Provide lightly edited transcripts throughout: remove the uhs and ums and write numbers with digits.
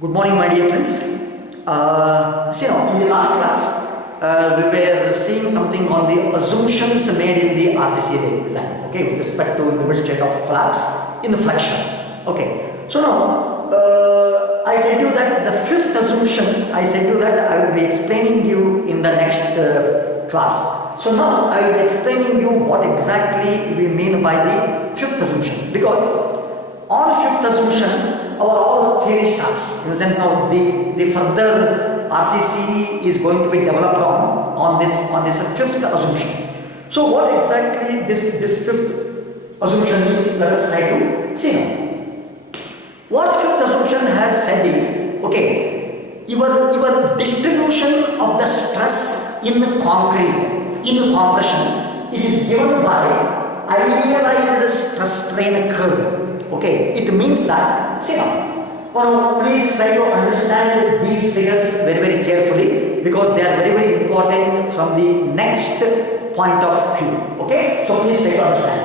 Good morning, my dear friends. In the last class, we were seeing something on the assumptions made in the RCCA exam, okay, with respect to limit state of collapse in the flexion. Okay, so now I said you that the fifth assumption, I said you that I will be explaining you in the next class. So now I will be explaining you what exactly we mean by the fifth assumption, because on fifth assumption, our all theory starts. In the sense now the further RCC is going to be developed on this fifth assumption. So what exactly this fifth assumption means, let us try to see now. What fifth assumption has said is, okay, your distribution of the stress in concrete, in compression, it is given by idealized stress strain curve. Okay, it means that, see now, please try to understand these figures very carefully, because they are very important from the next point of view. Okay, so please try to understand.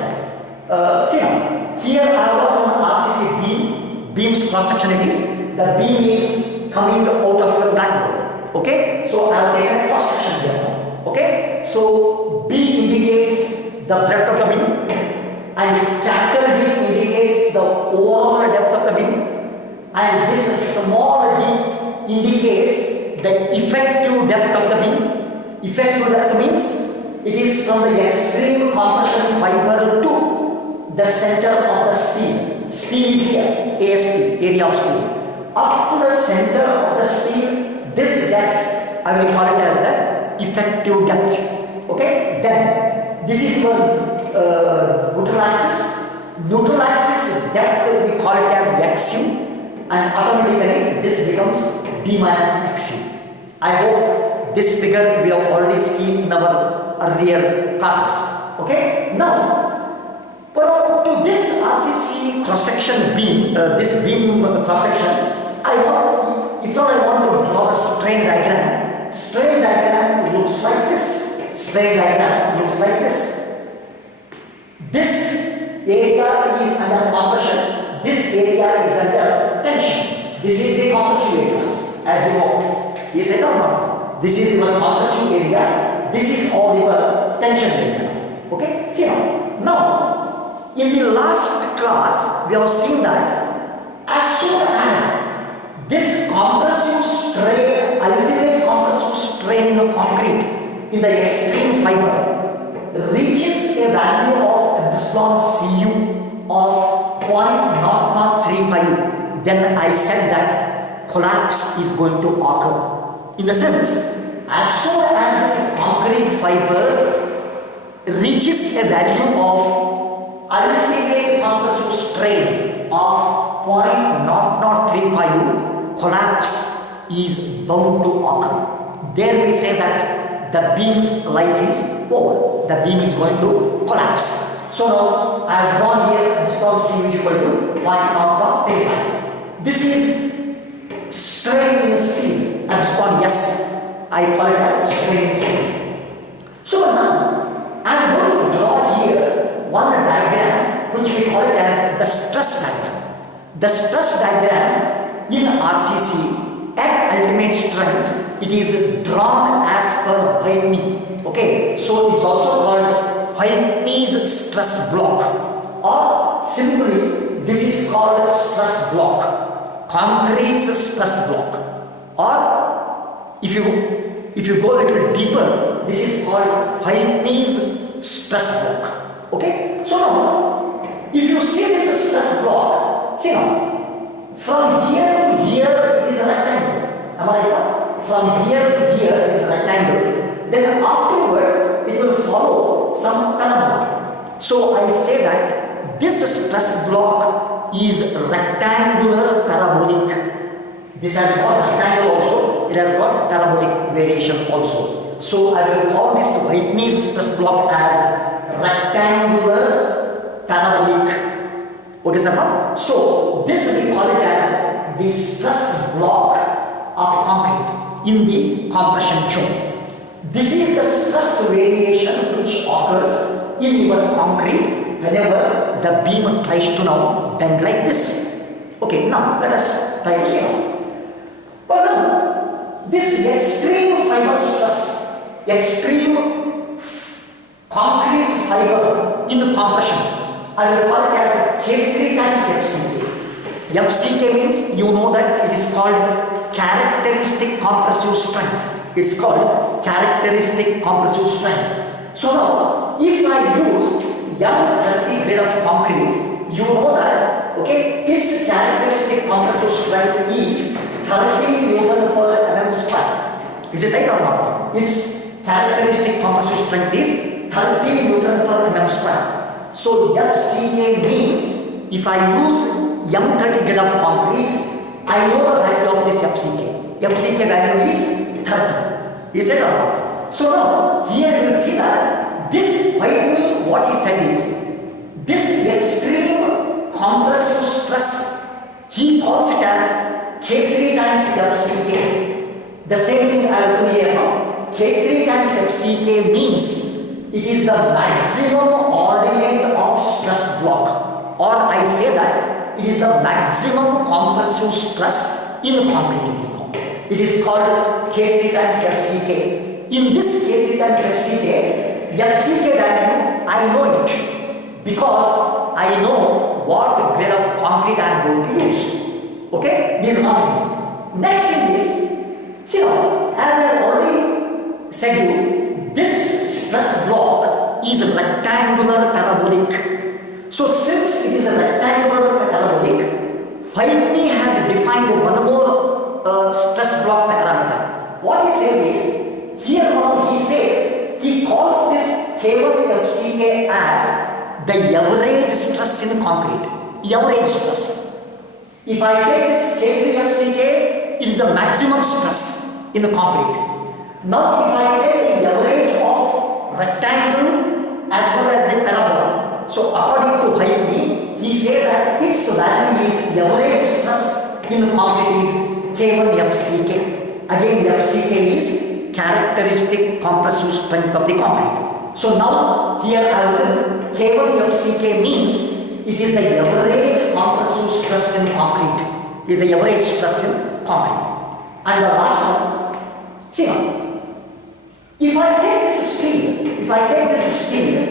See now, here I have got RCC beam's cross section. It is the beam is coming out of your blackboard. Okay, so I have taken a cross section here. Okay, so B indicates the breadth of the beam, and capital B indicates the overall depth of the beam, and this small d indicates the effective depth of the beam. Effective depth means it is from the extreme compression fiber to the center of the steel. Steel is here, AST, area of steel. Up to the center of the steel, this depth, I will call it as the effective depth. Okay, then this is your neutral axis. Neutral axis depth, we call it as xu, and automatically this becomes d minus xu. I hope this figure we have already seen in our earlier classes. Okay, now to this RCC cross section beam, this beam cross section, I want to draw a strain diagram. Strain diagram looks like this. Strain diagram looks like this. This area is under compression, this area is under tension. This is the compressive area, as you know. Is it or not? This is your compressive area, this is all your tension area. Okay? See now, in the last class, we have seen that as soon as this compressive strain, ultimate compressive strain in the concrete, in the extreme fiber, reaches a value of epsilon Cu of 0.0035, then I said that collapse is going to occur. In the sense, as soon as this concrete fiber reaches a value of ultimate compressive strain of 0.0035, collapse is bound to occur. There we say that the beam's life is over. The beam is going to collapse. So now I have drawn here epsilon C is equal to 0.0035. This is strain in steel. Epsilon S, I call it as strain in steel. So now I am going to draw here one diagram which we call it as the stress diagram. The stress diagram in RCC at ultimate strength, it is drawn as per Whitney. Okay, so it's also called Whitney's stress block, or simply this is called stress block, concrete's stress block, or if you go a little deeper, this is called Whitney's stress block. Okay, so now if you see this stress block, see now from here to here it is a rectangle. Am I right? From here to here it is a rectangle. Then afterwards it will follow some parabola. So I say that this stress block is rectangular parabolic. This has got rectangle also, it has got parabolic variation also. So I will call this Whitney's stress block as rectangular parabolic. Okay, sir? So this we call it as the stress block of concrete in the compression zone. This is the stress variation which occurs in your concrete whenever the beam tries to now bend like this. Okay, now let us try to see now. extreme concrete fiber in compression. I will call it as K3 times FCK. FCK means you know that it is called characteristic compressive strength. It's called characteristic compressive strength. So now, if I use M30 grade of concrete, you know that, okay, its characteristic compressive strength is 30 Newton per mm square. Is it right or not? Its characteristic compressive strength is 30 Newton per mm square. So FCK means if I use M30 grade of concrete, I know the value of this FCK. FCK value is 30. Is it or not? So now here you will see that this Whitney, what he said is this extreme compressive stress, he calls it as K3 times FCK. The same thing I will do here now. K3 times FCK means it is the maximum ordinate of stress block, or I say that it is the maximum compressive stress in concrete. It is now. It is called K3 times FCK. In this K3 times FCK, FCK value I know it because I know what grade of concrete I am going to use. Okay, this is one thing. Next thing is, see now, as I have already said you, this stress block is rectangular parabolic. So since it is a rectangular parabolic, Whitney has defined one more stress block parameter. What he says is, here now he says, he calls this K1 FCK as the average stress in concrete. Average stress. If I take this K3 FCK, it is the maximum stress in the concrete. Now if I take the average of rectangle as well as the parabola, so according to Whitney, he says that its value is the average stress in the concrete is K1 FCK. Again, the FCK is characteristic compressive strength of the concrete. So now here I will tell K1 FCK means it is the average compressive stress in concrete. Is the average stress in concrete. And the last one, see now, if I take this steel,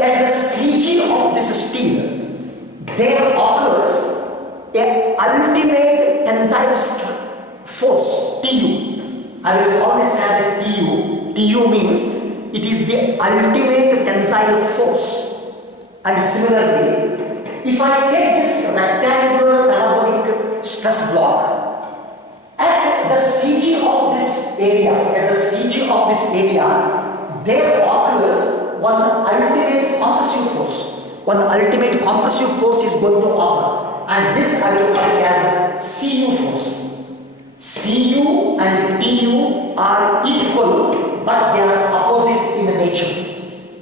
at the CG of this steel, there occurs a ultimate tensile force, TU. I will call this as a TU. TU means it is the ultimate tensile force. And similarly, if I take this rectangular parabolic stress block, at the CG of this area, there occurs one ultimate compressive force. One ultimate compressive force is going to occur, and this I will call it as CU force. CU and TU are equal, but they are opposite in nature.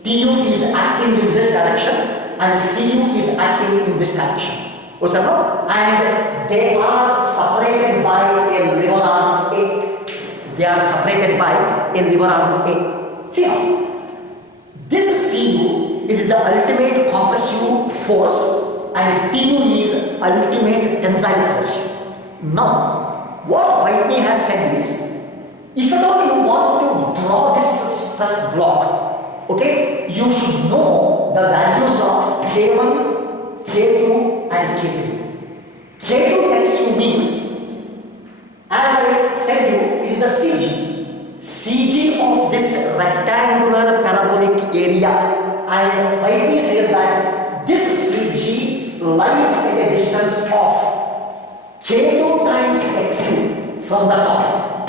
TU is acting in this direction, and CU is acting in this direction. And they are separated by a lever arm A. They are separated by a lever arm A. See now, this CU, it is the ultimate compressive force, and TU is ultimate tensile force. Now, what Whitney has said is, if at all you want to draw this stress block, okay, you should know the values of K1, K2 and K3. K2 XU means, as I said you, it is the CG. CG of this rectangular parabolic area, and Whitney says that this CG lies at a distance of K2 times XU from the top.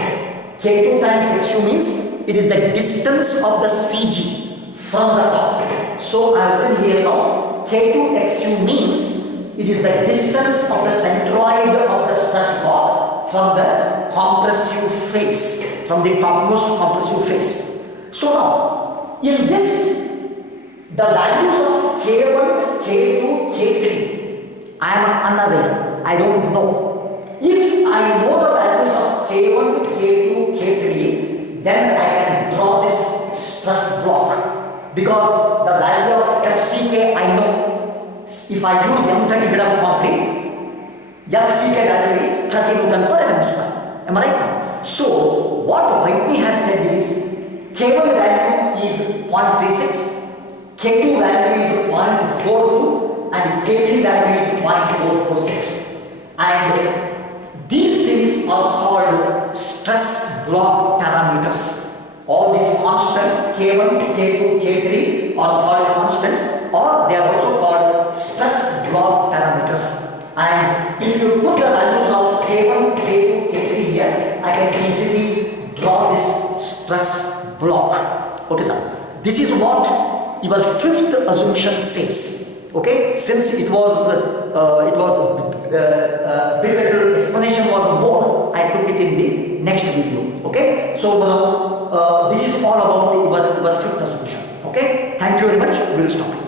K2 times XU means it is the distance of the CG from the top. So I will here now, K2 XU means it is the distance of the centroid of the stress block from the compressive face, from the topmost compressive face. So now, in this, the values of K1, K2, K3, I am unaware, I don't know. If I know the values of K1, K2, K3, then I can draw this stress block, because the value of FCK I know. If I use M30 grade of concrete, FCK value is 30 Newton per mm square. Am I right now? So, what Whitney has said is K1 K1 value is 0.36, K2 value is 0.42 and K3 value is 0.446. And these things are called stress block parameters. All these constants K1, K2, K3 are called constants, or they are also called stress block parameters. And if you put the values of K1, K2, K3 here, I can easily draw this stress block. Okay, sir. This is what your fifth assumption says. Okay, since it was bit better explanation was more, I took it in the next video. Okay, so this is all about your fifth assumption. Okay, thank you very much. We will stop.